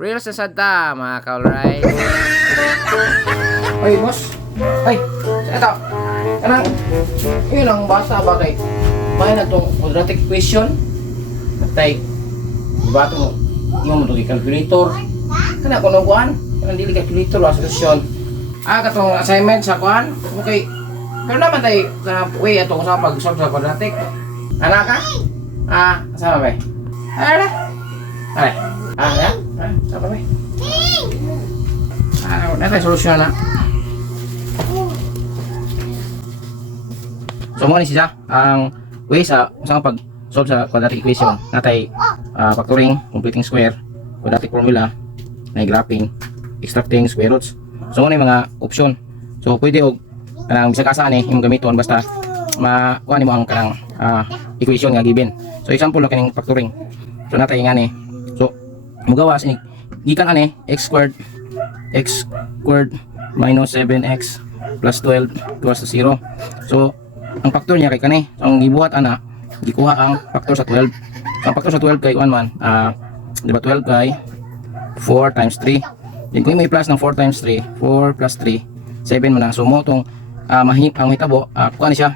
Reels sa sadta, mga ka-alright. Ay, boss. Ay, ito. Kanang, yun ang basta ba kay may na itong quadratic equation. Natay, diba ito mo, yung mo itong calculator. Kana kung nung kuhan, kanang dili calculator, wa solusyon. Katong assignment sa kuhan, okay. Pero naman tayo, sa way ito kung sa pag-solve sa quadratic. Anak ka? Sama ba? Ala? Ay. Ya? Sama ba? Na tayo solusyon na. So mo ni siya ang way sa usang pag-solve sa quadratic equation. Natay factoring, completing square, quadratic formula, na graphing, extracting square roots. So mo ni mga option. So pwede og kanang bisag asa ni imong gamiton basta makuha nimo ang kanang equation nga given. So example kaning factoring. So natay nga ni. So mugawas ni gikan ani x squared minus 7x plus 12 equals to 0. So ang factor niya kay kani. So ang gibuhat ana gikuha ang factor sa 12. So, ang factor sa 12 kay 1 man di ba 12 kay 4 times 3. Then kung may plus ng 4 times 3, 4 plus 3, 7 man na. So mo tong ang hitabo kuha ni siya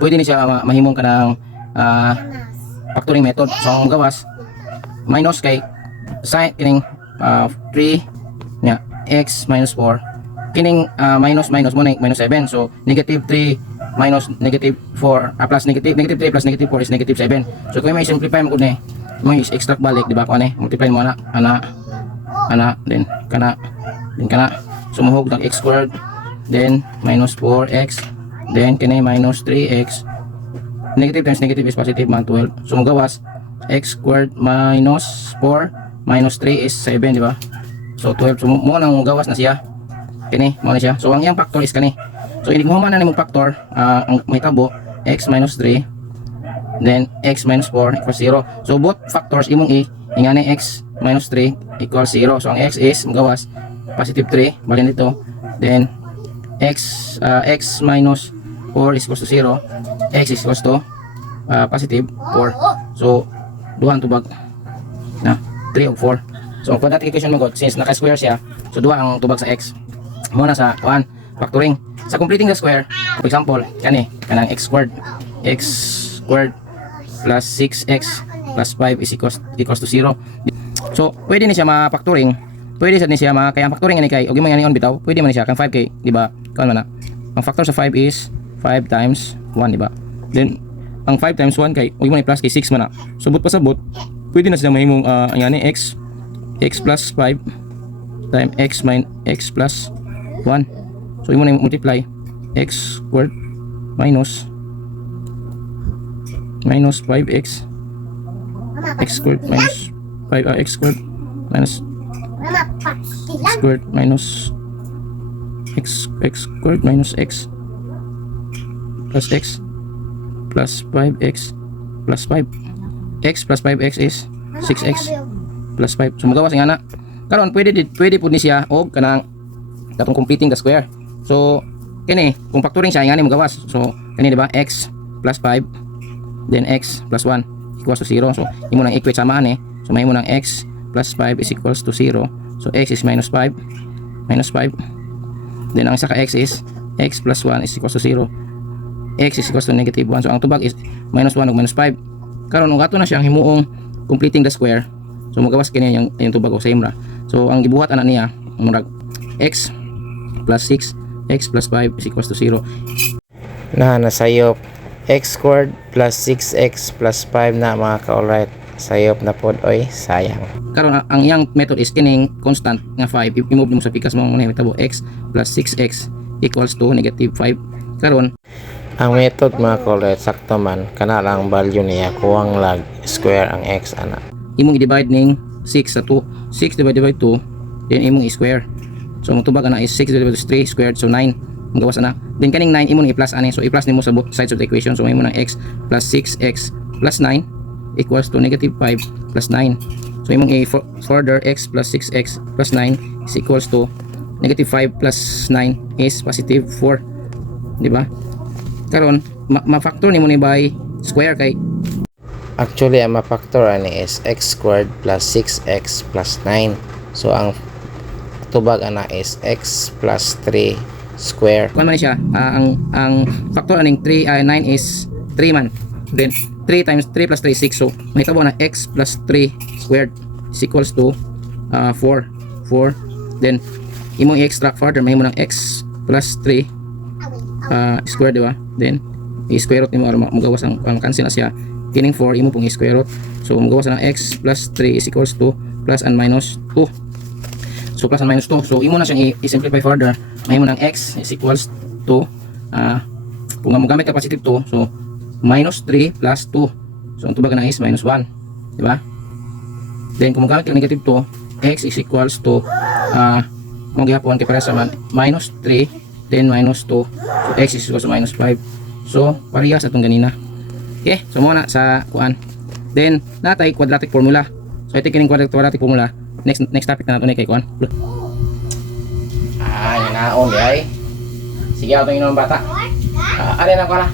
pwede ni siya mahimong kanang factoring method. So ang gawas minus kay sin kining 3 nya x minus 4 kining minus mo na minus 7. So negative 3 minus negative 4 plus negative 3 plus negative 4 is negative 7. So kung may simplify mo gud ni mo is extract balik di ba ko ani multiply mo ana then kana sumuhog ng x squared then minus 4x then kini minus 3x negative times negative is positive man 12. So magawas x squared minus 4 minus 3 is 7 di ba? So 12. So mo nang gawas na siya kini mo na siya. So ang iyang factor is kani. So ini mo man na nimong factor ang may tabo x minus 3 then x minus 4 equals 0. So both factors imong ingani x minus 3 equals 0. So ang x is magawas positive 3 balin dito then x minus 4 is equals to 0, x is equals to positive 4. So duha ang tubag na 3 o 4. So ang quadratic equation mo since naka-square siya, so duha ang tubag sa x. Muna sa factoring. Sa completing the square, for example, kanang x squared plus 6x plus 5 is equals to 0. So pwede ni siya ma-factoring. Pwede sa ni siya kaya ang factoring ani kay og imong ani bitaw, pwede man ni siya kan 5 kay di ba? Kuan man na. Ang factor sa 5 is 5 times 1 di ba? Then ang 5 times 1 kay og imong plus kay 6 man na. Subot pa sabot, pwede na siya mahimong ani x plus 5 times x plus 1. So imo na multiply x squared minus 5x x squared minus 5 x squared minus x squared minus x squared minus x plus x plus 5x plus 5 x plus 5x is 6x plus 5. So magawas nga na karon pwede pud ni siya og kanang katong completing the square. So kini kung factoring siya ngani magawas. So kani di ba x plus 5 then x plus 1 equals to 0. So imo nang equate samaan so mahimo nang x plus 5 is equals to 0. So x is minus 5 then ang isa ka x is x plus 1 is equals to 0. X is equals to negative 1. So ang tubag is minus 1 ug minus 5. Karon ug ato na siyang himuong completing the square. So magawas kini yung tubag o same ra. So ang gibuhat ana niya murag x plus 6 x plus 5 is equals to 0. Nasayop x squared plus 6x plus 5 na mga ka-alright. Sayop na pod oy, sayang. Karon ang iyang method is kining constant nga 5 i-move mo sa pikas mo muna hitabo x plus 6x equals to negative 5. Karon ang method mga ka-alright sakto man kana lang value niya kuwang lag square ang x ana. imong i-divide ning 6 sa 2. 6 divided by 2 then imong i-square. So ang tubag ana is 6 divided by 3 squared so 9. Ang gawas ana. Then kaning 9 imong i-plus ani. So i-plus nimo sa both sides of the equation. So imong nang x plus 6x plus 9 equals to negative 5 plus 9. So imong further x plus 6x plus 9 is equals to negative 5 plus 9 is positive 4. Di ba? Karon ma-factor nimo ni by square kay Actually, ang ma-factor ani is x squared plus 6x plus 9. So, ang tubag ana is x plus 3 square. Kuan man siya, ang factor aning 9 is 3 man. Then 3 times 3 plus 3 6. So mahitabo na x plus 3 squared is equals to 4. Then imo i-extract further, mahimo ng x plus 3 squared, di ba? Then i-square root nimo aron magawas ang cancel na siya. Kining 4 imo pong i-square root. So magawas na x plus 3 is equals to plus and minus 2. So plus and minus 2. So imo na siyang i-simplify further. Mahimo ng x is equals to kung mo gamit ka positive 2, so minus 3 plus 2. So ang tubag na is minus 1, di ba? Then kung mo gamit ka negative 2, x is equals to kung gihapon kay para sa minus 3, then minus 2. So x is equals to minus 5. So parehas atong ganina. Okay, so mo na sa kuan. Then natay quadratic formula. So ito kining quadratic formula. Next topic na nato ni kay kuan. Yun na di ay. Sige, atong inom bata. Alin na ko na.